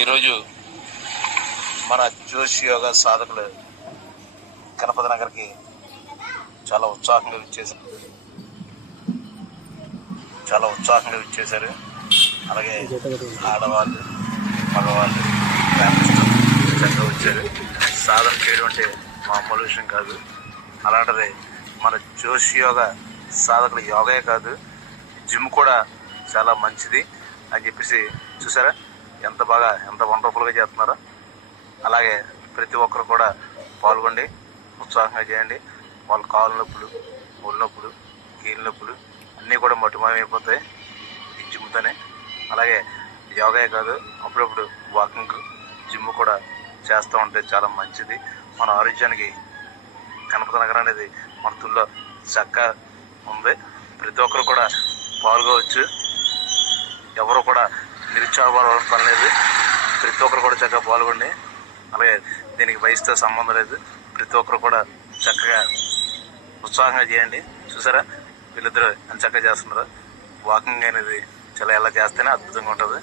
ఈరోజు మన జోషి యోగా సాధకులు గణపతి నగర్కి చాలా ఉత్సాహంగా ఇచ్చేసారు చాలా ఉత్సాహంగా ఇచ్చేశారు అలాగే ఆడవాళ్ళు మగవాళ్ళు చక్కగా వచ్చారు. సాధన చేయడం అంటే మామూలు విషయం కాదు. అలాంటిది మన జోషి యోగా సాధకుల యోగే కాదు. జిమ్ కూడా చాలా మంచిది అని చెప్పేసి చూసారా? ఎంత బాగా ఎంత వండర్ఫుల్గా చేస్తున్నారో అలాగే ప్రతి ఒక్కరు కూడా పాల్గొండి ఉత్సాహంగా చేయండి. వాళ్ళ కాలు నొప్పులు ఒళ్ళు నొప్పులు కీళ్ళ నొప్పులు అన్నీ కూడా మట్టుమయమైపోతాయి ఈ జిమ్తోనే. అలాగే యోగా కాదు అప్పుడప్పుడు వాకింగ్ జిమ్ కూడా చేస్తూ ఉంటే చాలా మంచిది. మన ఆరోగ్యానికి గణపతి నగరం అనేది మన తుల్లో చక్కగా ఉంది. ప్రతి ఒక్కరు కూడా పాల్గొవచ్చు. ఎవరు కూడా నిరుత్సాహపడవలసిన పని లేదు ప్రతి ఒక్కరు కూడా చక్కగా పాల్గొండి. అలాగే దీనికి వయసుతో సంబంధం లేదు. ప్రతి ఒక్కరు కూడా చక్కగా ఉత్సాహంగా చేయండి. చూసారా? వీళ్ళిద్దరు ఎంత చక్కగా చేస్తున్నారు. వాకింగ్ అనేది చాలా ఎలా చేస్తేనే అద్భుతంగా ఉంటుంది.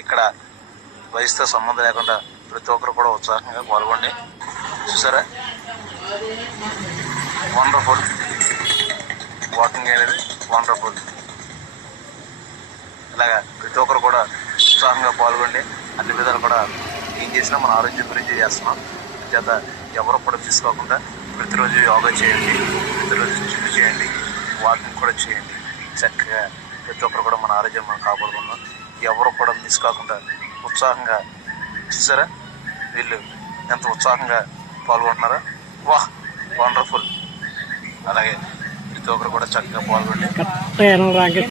ఇక్కడ వయసుతో సంబంధం లేకుండా ప్రతి ఒక్కరు కూడా ఉత్సాహంగా పాల్గొండి. చూసారా? వండర్ఫుల్. వాకింగ్ అనేది వండర్ఫుల్. ఇలాగా ప్రతి ఒక్కరు కూడా ఉత్సాహంగా పాల్గొండి. అన్ని విధాలు కూడా ఏం చేసినా మన ఆరోగ్యం గురించి చేస్తున్నాం. చేత ఎవరు కూడా తీసుకోకుండా ప్రతిరోజు యోగా చేయండి ప్రతిరోజు జిమ్ చేయండి వాకింగ్ కూడా చేయండి. చక్కగా ప్రతి ఒక్కరు కూడా మన ఆరోగ్యం మనం కాపాడుకుందాం. ఎవరు కూడా మిస్ కాకుండా ఉత్సాహంగా చూసారా? వీళ్ళు ఎంత ఉత్సాహంగా పాల్గొంటున్నారా. వాహ్ వండర్ఫుల్. అలాగే ప్రతి ఒక్కరు కూడా చక్కగా పాల్గొండి.